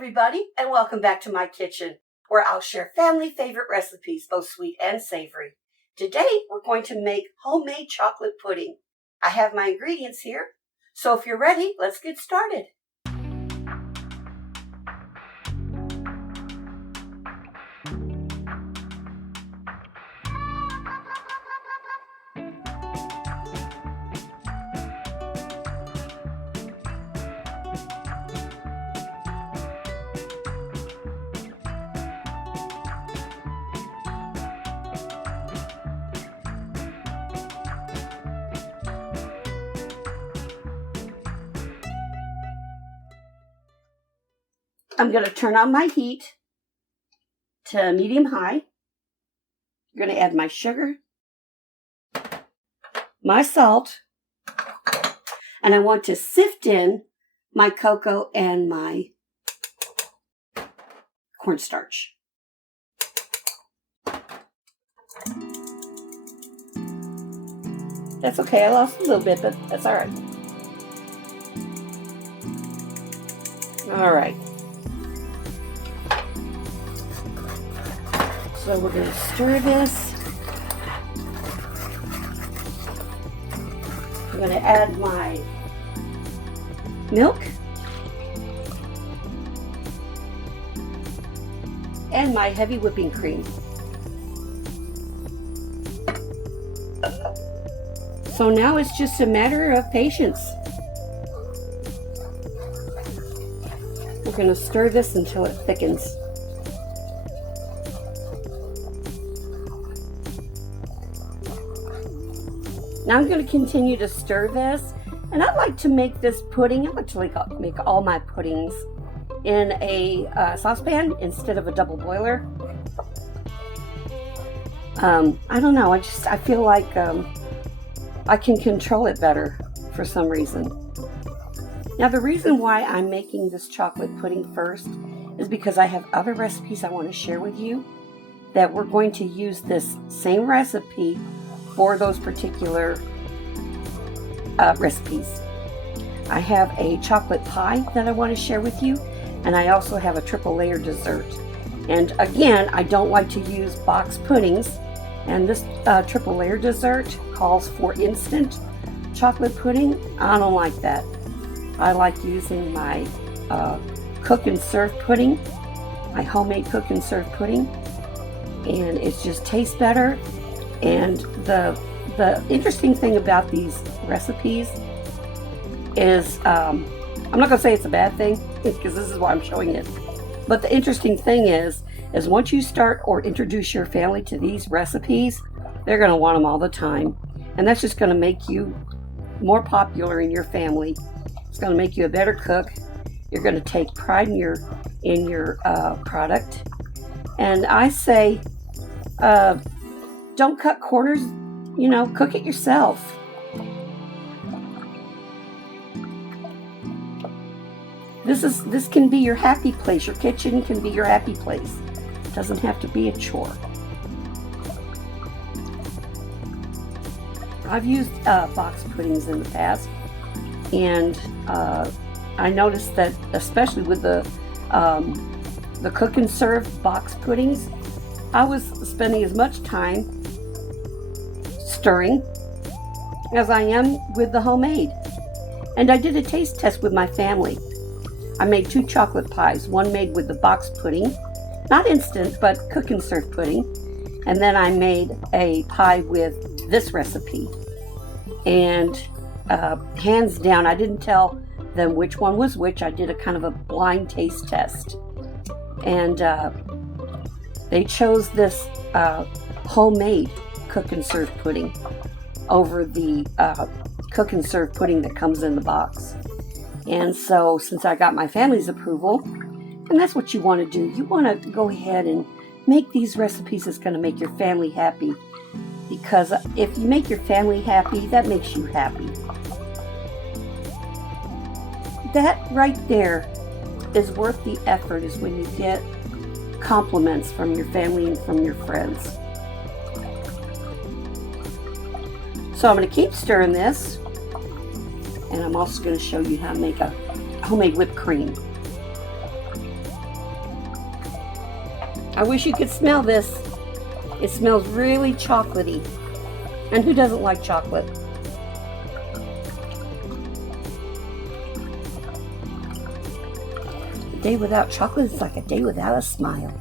everybody, and welcome back to my kitchen, where I'll share family favorite recipes, both sweet and savory. Today, we're going to make homemade chocolate pudding. I have my ingredients here, so if you're ready, let's get started. I'm going to turn on my heat to medium-high. I'm going to add my sugar, my salt, and I want to sift in my cocoa and my cornstarch. That's okay, I lost a little bit, but that's all right. All right. So we're going to stir this. I'm going to add my milk and my heavy whipping cream. So now it's just a matter of patience. We're going to stir this until it thickens. Now I'm going to continue to stir this, and I like to make this pudding. I like to make all my puddings in a saucepan instead of a double boiler. I don't know, I feel like I can control it better for some reason. Now the reason why I'm making this chocolate pudding first is because I have other recipes I want to share with you that we're going to use this same recipe for those particular recipes. I have a chocolate pie that I want to share with you, and I also have a triple layer dessert. And again, I don't like to use box puddings, and this triple layer dessert calls for instant chocolate pudding. I don't like that. I like using my cook and serve pudding, my homemade cook and serve pudding, and it just tastes better. And the interesting thing about these recipes is, I'm not going to say it's a bad thing, because this is why I'm showing it. But the interesting thing is once you start or introduce your family to these recipes, they're going to want them all the time. And that's just going to make you more popular in your family. It's going to make you a better cook. You're going to take pride in your product. And I say, don't cut corners, cook it yourself. This can be your happy place. Your kitchen can be your happy place. It doesn't have to be a chore. I've used box puddings in the past, and I noticed that especially with the cook and serve box puddings, I was spending as much time stirring as I am with the homemade. And I did a taste test with my family. I made 2 chocolate pies, one made with the box pudding, not instant, but cook and serve pudding. And then I made a pie with this recipe. And hands down, I didn't tell them which one was which. I did a kind of a blind taste test. And they chose this homemade cook and serve pudding over the cook and serve pudding that comes in the box. And so since I got my family's approval, and that's what you want to do, you want to go ahead and make these recipes that's going to make your family happy. Because if you make your family happy, that makes you happy. That right there is worth the effort, is when you get compliments from your family and from your friends. So I'm going to keep stirring this, and I'm also going to show you how to make a homemade whipped cream. I wish you could smell this. It smells really chocolatey. And who doesn't like chocolate? A day without chocolate is like a day without a smile.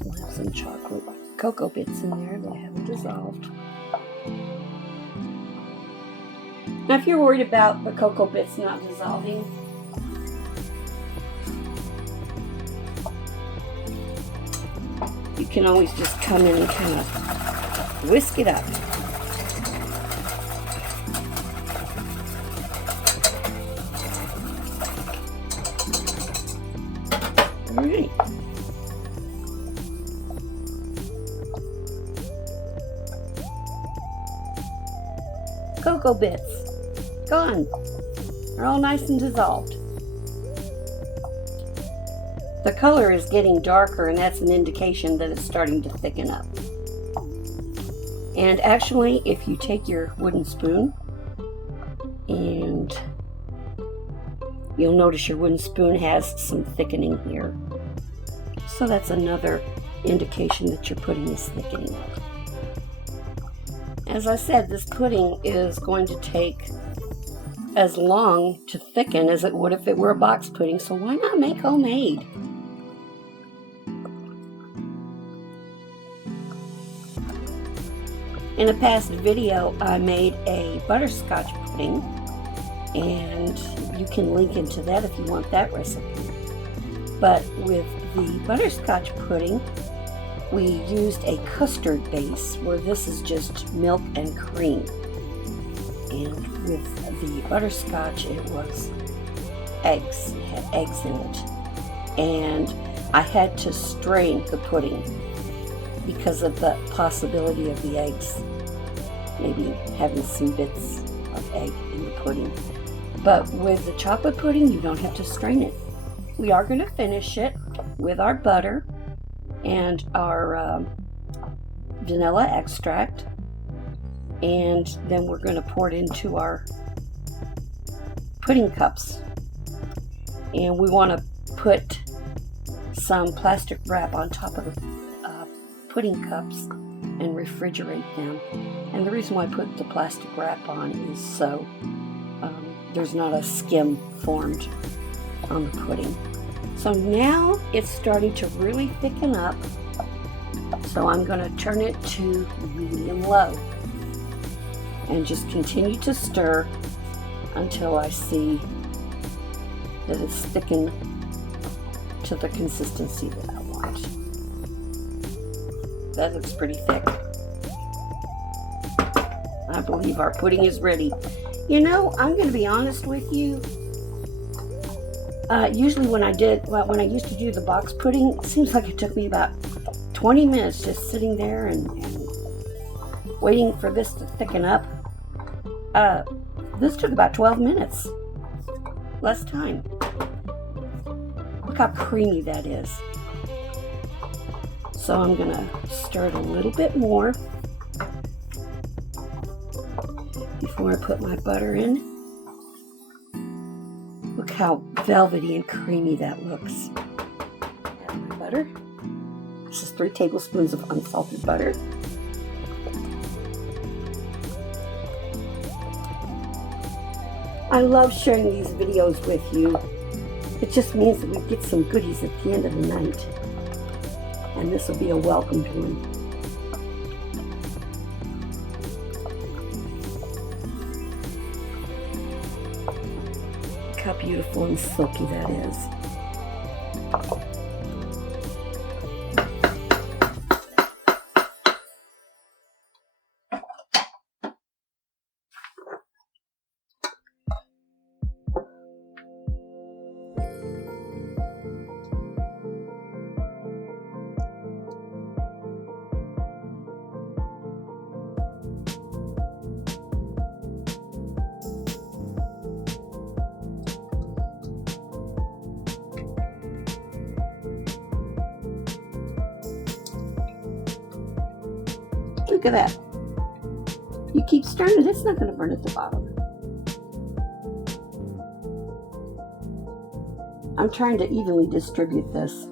We'll have some chocolate cocoa bits in there that haven't dissolved. Now, if you're worried about the cocoa bits not dissolving, you can always just come in and kind of whisk it up. All right. Cocoa bits, gone. They're all nice and dissolved. The color is getting darker, and that's an indication that it's starting to thicken up. And actually, if you take your wooden spoon, and you'll notice your wooden spoon has some thickening here. So that's another indication that your pudding is thickening up. As I said, this pudding is going to take as long to thicken as it would if it were a box pudding, so why not make homemade? In a past video, I made a butterscotch pudding, and you can link into that if you want that recipe. But with the butterscotch pudding, we used a custard base, where this is just milk and cream. And with the butterscotch, it was eggs. It had eggs in it. And I had to strain the pudding because of the possibility of the eggs maybe having some bits of egg in the pudding. But with the chocolate pudding, you don't have to strain it. We are going to finish it with our butter and our vanilla extract, and then we're going to pour it into our pudding cups. And we want to put some plastic wrap on top of the pudding cups and refrigerate them. And the reason why I put the plastic wrap on is so there's not a skim formed on the pudding. So now it's starting to really thicken up. So I'm going to turn it to medium-low and just continue to stir until I see that it's thickened to the consistency that I want. That looks pretty thick. I believe our pudding is ready. You know, I'm going to be honest with you. Usually when I used to do the box pudding, it seems like it took me about 20 minutes just sitting there and waiting for this to thicken up. This took about 12 minutes. Less time. Look how creamy that is. So I'm going to stir it a little bit more before I put my butter in. Look how velvety and creamy that looks. Add my butter. This is 3 tablespoons of unsalted butter. I love sharing these videos with you. It just means that we get some goodies at the end of the night. And this will be a welcomed one. Look how beautiful and silky that is. Look at that. You keep stirring it, it's not going to burn at the bottom. I'm trying to evenly distribute this.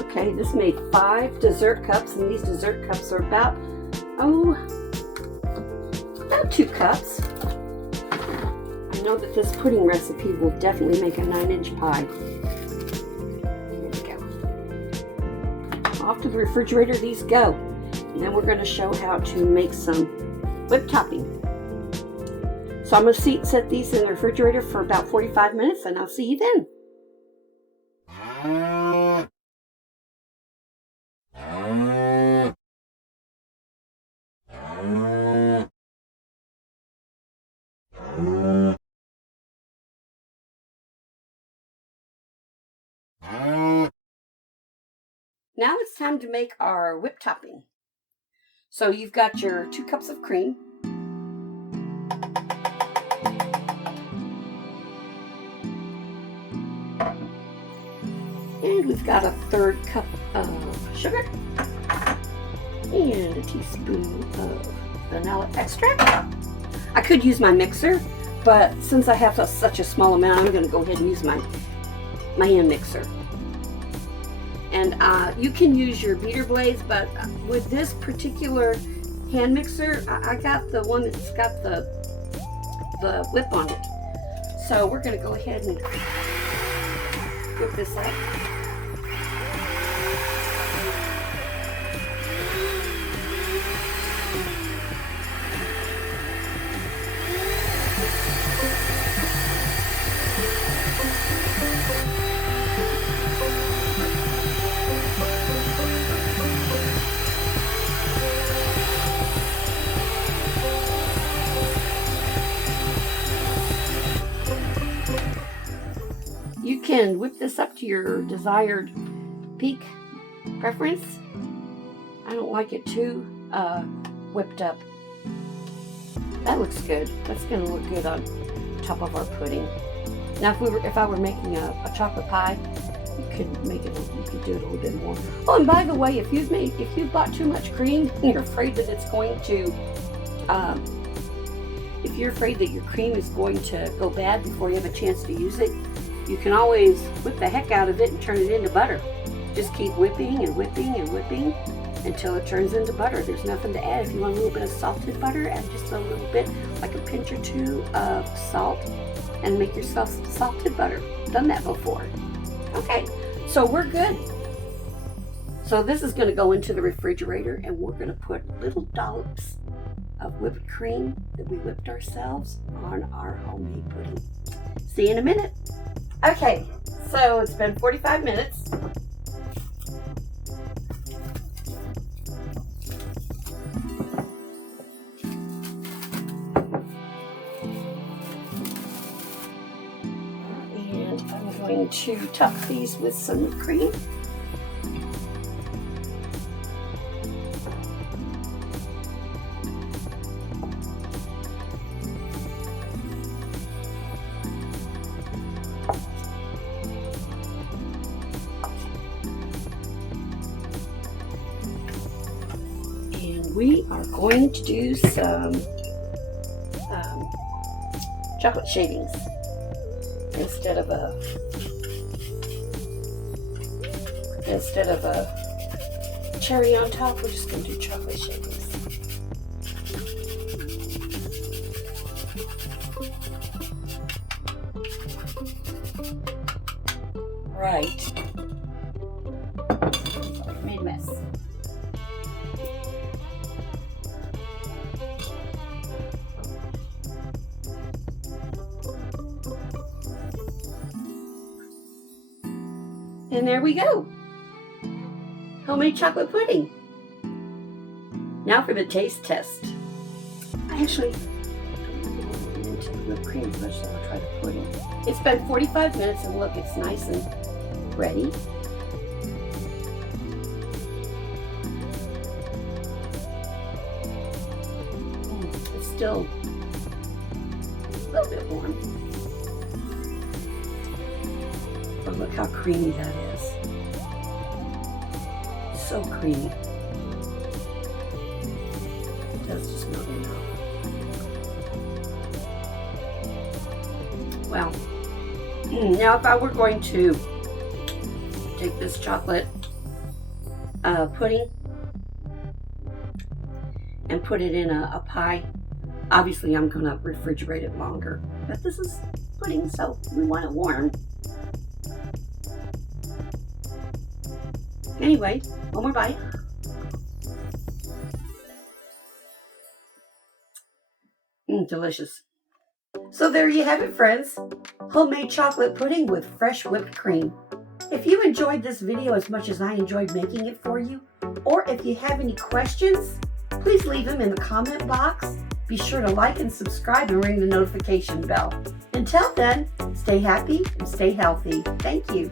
Okay, this made 5 dessert cups, and these dessert cups are about 2 cups. I know that this pudding recipe will definitely make a 9-inch pie. Here we go. Off to the refrigerator these go. And then we're going to show how to make some whipped topping. So I'm going to set these in the refrigerator for about 45 minutes, and I'll see you then. Now it's time to make our whipped topping. So you've got your 2 cups of cream. And we've got a 1/3 cup of sugar. And a teaspoon of vanilla extract. I could use my mixer, but since I have such a small amount, I'm going to go ahead and use my hand mixer. And you can use your beater blades, but with this particular hand mixer, I got the one that's got the whip on it. So we're going to go ahead and whip this up. You can whip this up to your desired peak preference. I don't like it too whipped up. That looks good. That's going to look good on top of our pudding. Now, if I were making a chocolate pie, you could do it a little bit more. Oh, and by the way, if you've bought too much cream and you're afraid that it's going to, if you're afraid that your cream is going to go bad before you have a chance to use it, you can always whip the heck out of it and turn it into butter. Just keep whipping and whipping and whipping until it turns into butter. There's nothing to add. If you want a little bit of salted butter, add just a little bit, like a pinch or 2 of salt, and make yourself some salted butter. Done that before. Okay, so we're good. So this is going to go into the refrigerator, and we're going to put little dollops of whipped cream that we whipped ourselves on our homemade pudding. See you in a minute. Okay, so it's been 45 minutes. And I'm going to top these with some whipped cream. We are going to do some chocolate shavings instead of a cherry on top. We're just going to do chocolate shavings. Right. I made a mess. And there we go. Homemade chocolate pudding. Now for the taste test. I actually don't into the whipped cream as much as I'll try the pudding. It's been 45 minutes and look, it's nice and ready. It's still a little bit warm. But look how creamy that is. So creamy. It does just melt in mouth. Well, now if I were going to take this chocolate pudding and put it in a pie, obviously I'm going to refrigerate it longer. But this is pudding, so we want it warm. Anyway, one more bite. Delicious. So there you have it, friends. Homemade chocolate pudding with fresh whipped cream. If you enjoyed this video as much as I enjoyed making it for you, or if you have any questions, please leave them in the comment box. Be sure to like and subscribe and ring the notification bell. Until then, stay happy and stay healthy. Thank you.